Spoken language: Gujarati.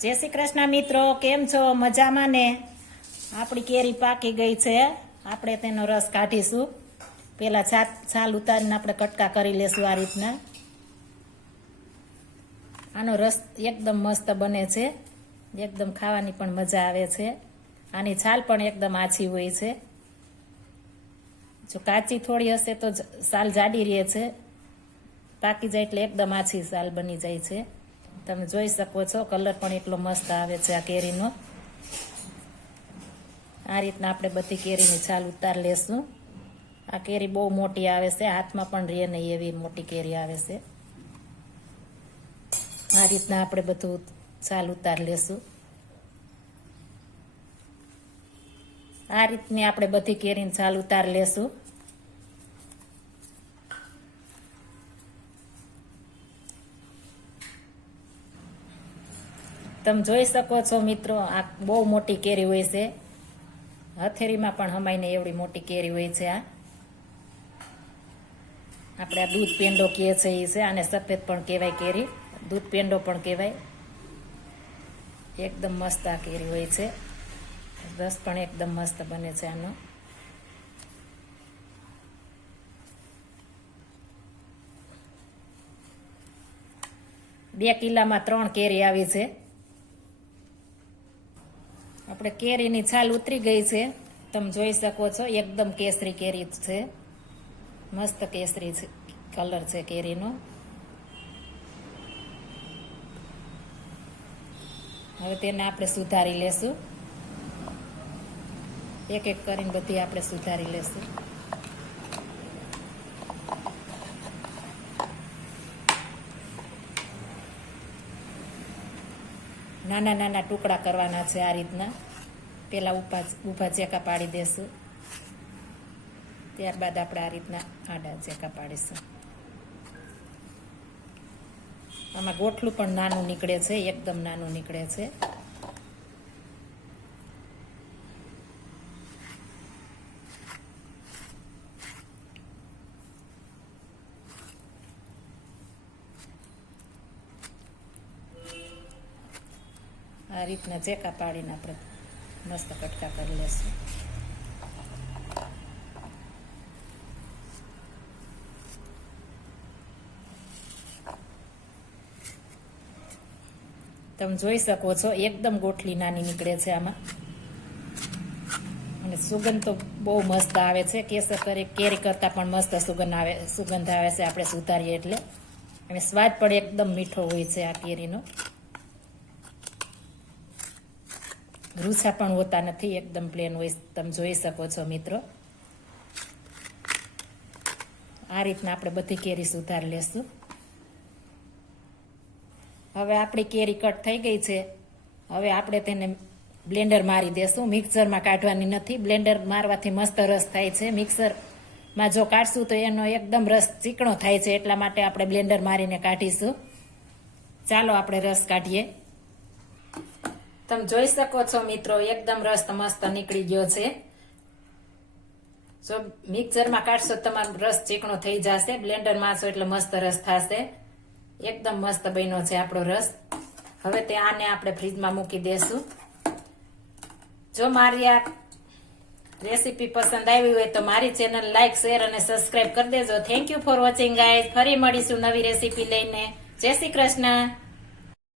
જય શ્રી કૃષ્ણ મિત્રો, કેમ છો? મજામાં ને? આપણી કેરી પાકી ગઈ છે. આપણે તેનો રસ કાઢીશું. પેલા છાલ ઉતારીને આપણે કટકા કરી લેશું આ રીતના. આનો રસ એકદમ મસ્ત બને છે, એકદમ ખાવાની પણ મજા આવે છે. આની છાલ પણ એકદમ આછી હોય છે. જો કાચી થોડી હશે તો છાલ જાડી રહે છે, પાકી જાય એટલે એકદમ આછી છાલ બની જાય છે. તમે જોઈ શકો છો, કલર પણ એટલો મસ્ત આવે છે આ કેરીનો. આ રીતના આપણે બધી કેરીની છાલ ઉતાર લેશું. આ કેરી બહુ મોટી આવે છે, હાથમાં પણ રહે નહીં એવી મોટી કેરી આવે છે. આ રીતના આપણે બધું છાલ ઉતાર લેશું. આ રીતની આપણે બધી કેરીની છાલ ઉતાર લેશું. તમે જોઈ શકો છો મિત્રો, આ બહુ મોટી કેરી હોય છે. હથેળીમાં પણ હમાઈને એવડી મોટી કેરી હોય છે. આપણે આ દૂધ પેંડો કહે છે એ છે. આને સફેદ પણ કહેવાય કેરી, દૂધ પેંડો પણ કહેવાય. એકદમ મસ્ત આ કેરી હોય છે. રસ પણ એકદમ મસ્ત બને છે આનો. બે કિલ્લામાં 3 કેરી આવી છે. આપણે કેરીની છાલ ઉતરી ગઈ છે, તમે જોઈ શકો છો. એકદમ કેસરી કેરી છે, મસ્ત કેસરી છે કલર છે કેરીનો. હવે તેને આપણે સુધારી લેશું. એક એક કરીને બધી આપણે સુધારી લેશું. નાના નાના ટુકડા કરવાના છે આ રીતના. પેલા ઊભા ચેકા પાડી દેશું, ત્યારબાદ આપણે આ રીતના આડા ચેકા પાડીશું. આમાં ગોઠલું પણ નાનું નીકળે છે, એકદમ નાનું નીકળે છે. આ રીતના ચેકા પાડીને આપણે મસ્ત કટકા કરી લેશું. તમે જોઈ શકો છો, એકદમ ગોઠલી નાની નીકળે છે આમાં. અને સુગંધ તો બહુ મસ્ત આવે છે. કેસર કેરી કરતાં પણ મસ્ત સુગંધ આવે છે આપણે સુધારીએ એટલે. અને સ્વાદ પણ એકદમ મીઠો હોય છે આ કેરીનો. રૂછા પણ હોતા નથી, એકદમ પ્લેન હોય. તમે જોઈ શકો છો મિત્રો. આ રીતના આપણે બધી કેરી સુધારી લેશું. હવે આપણી કેરી કટ થઈ ગઈ છે. હવે આપણે તેને બ્લેન્ડર મારી દેશું. મિક્સરમાં કાઢવાની નથી, બ્લેન્ડર મારવાથી મસ્ત રસ થાય છે. મિક્સરમાં જો કાઢશું તો એનો એકદમ રસ ચીકણો થાય છે, એટલા માટે આપણે બ્લેન્ડર મારીને કાઢીશું. ચાલો આપણે રસ કાઢીએ. તમે જોઈ શકો છો મિત્રો, એકદમ રસ મસ્ત નીકળી ગયો છે. જો મિક્સરમાં કાઢશો તમારો રસ ચીકણો થઈ જશે, બ્લેન્ડર મારશો એટલે મસ્ત રસ થશે. એકદમ મસ્ત બન્યો છે આપણો રસ. હવે આને આપણે ફ્રીજમાં મૂકી દેશું. જો મારી આ રેસીપી પસંદ આવી હોય તો મારી ચેનલ લાઈક, શેર અને સબસ્ક્રાઈબ કરી દેજો. Thank you for watching guys. ફરી મળીશું નવી રેસીપી લઈને. જય શ્રી કૃષ્ણ.